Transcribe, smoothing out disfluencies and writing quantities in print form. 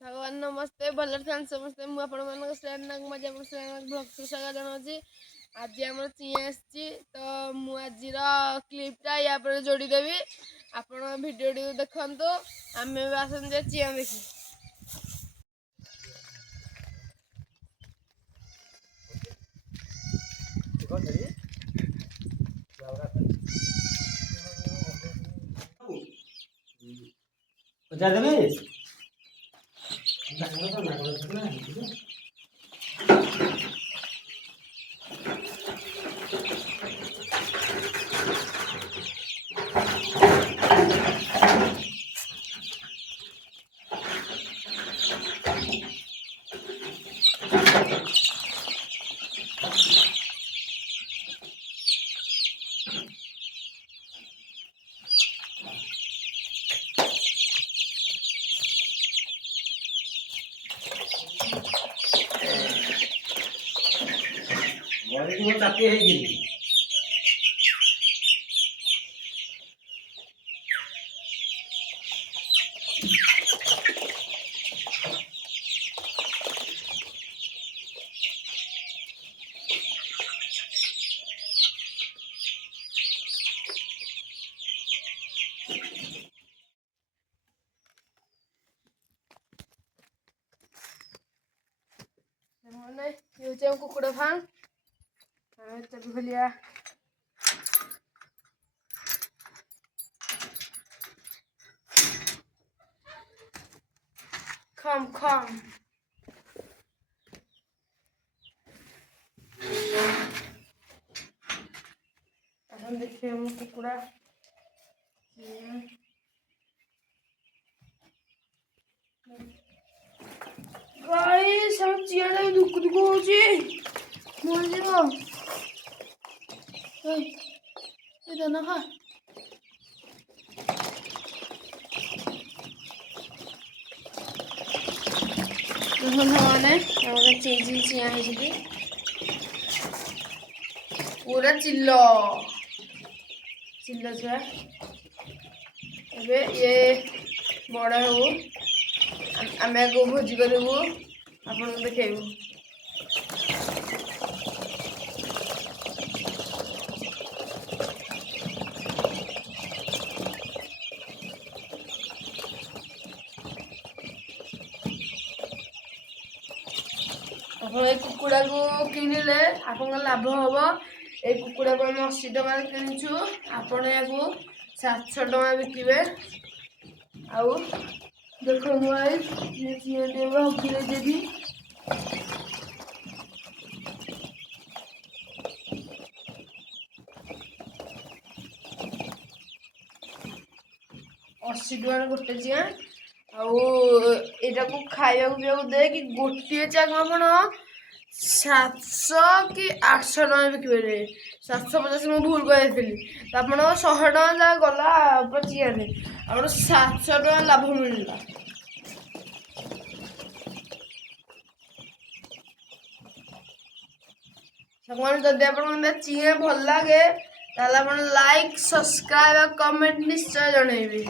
भगवान नमस्ते भल समस्ते मुझे मजा ब्लॉग स्वागत जनावि आज आम चिं तो मुझे क्लिपटा या जोड़ीदेवी आपण भिडियो देखु आम आसन चिं देखी चापी है कुकुड़ा फार्म भलिया खम खम देखिए कुकुड़ा गाइस हम चिया दुख दुख होची मर जीव ए दाना खा मैंने चिया पूरा चिल्लो चिल्लो छुआ ये बड़ हो आम आगे भोजी करूँ आपन देखू आप कुकुड़ा को किनिले आप लाभ हम ये कुकुड़ा को आम 80 टका किणुचु आपण या 700 टका बिकिबे आउ देखो हकीरे देवी 80 टका गोटे चिया आटा को खाया पीवा दे कि गोटे चाक आपण 700 कि 800 टका बिकिबे 750 मैं भूल कही आप 100 टका गला चियार आप 700 टका लाभ मिलला जदि आप चिं भल लगे लाइक सब्सक्राइब कमेंट निश्चय जनइबे।